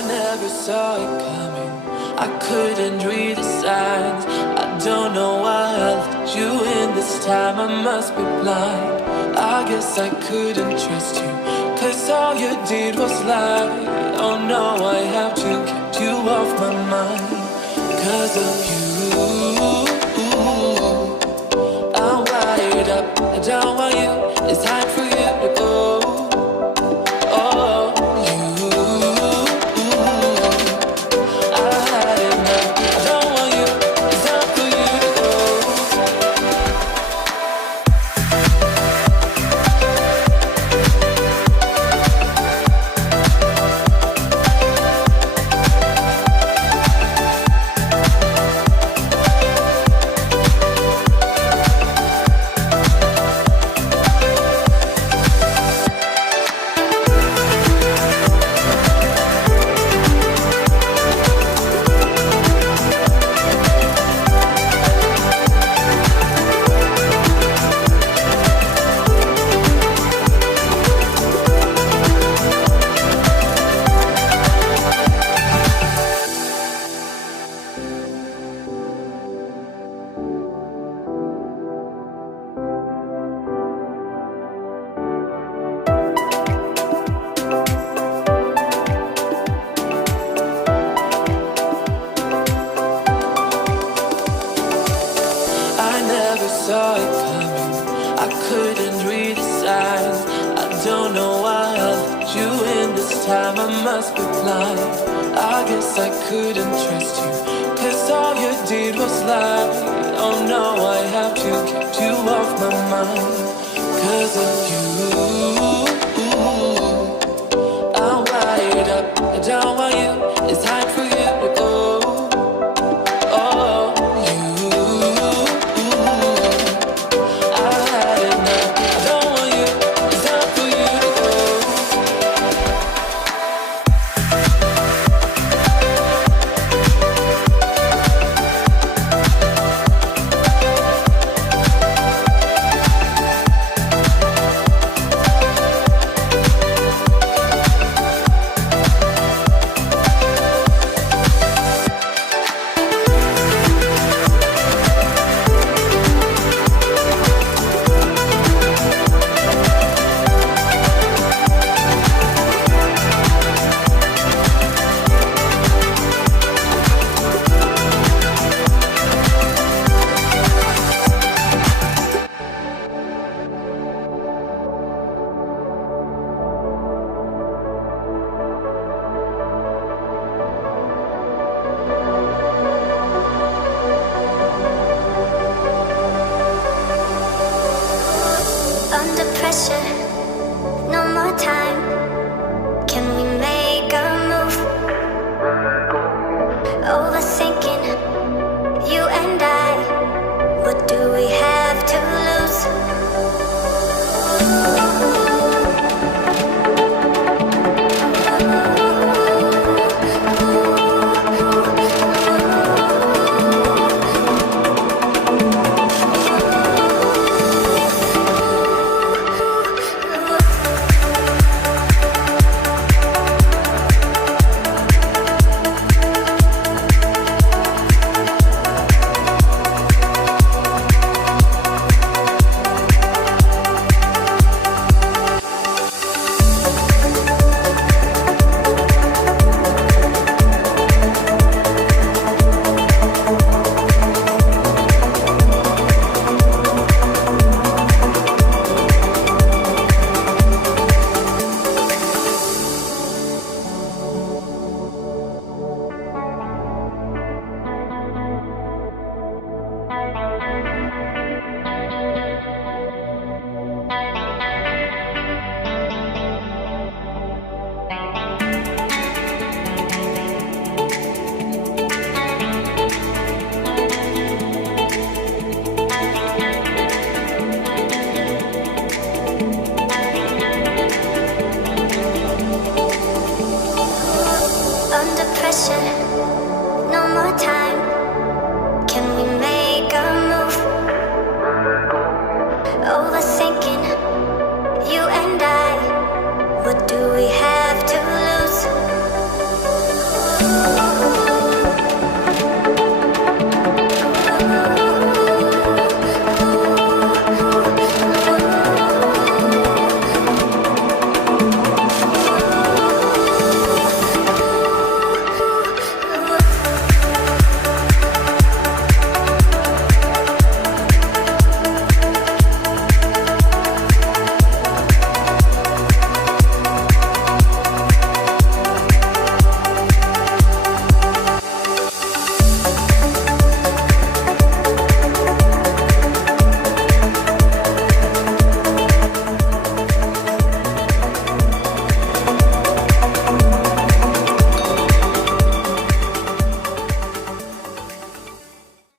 I never saw it coming. I couldn't read the signs. I don't know why I let you in this time. I must be blind. I guess I couldn't trust you, 'cause all you did was lie. Oh no, I have to keep you off my mind. 'Cause of you, I'm wired up. I don't want you, it's time for you to go. Oh, you, I had enough. I don't want you, it's time for you to go. Saw it coming. I couldn't read the signs. I don't know why I let you in this time. I must be blind. I guess I couldn't trust you, 'cause all you did was lie. Oh no, I have to keep you off my mind. 'Cause of you, I'm wired up. I don't want you, it's time for you to go. Oh, no more time. Can we make a move? Overthinking, you and I. What do we have to lose? No more time.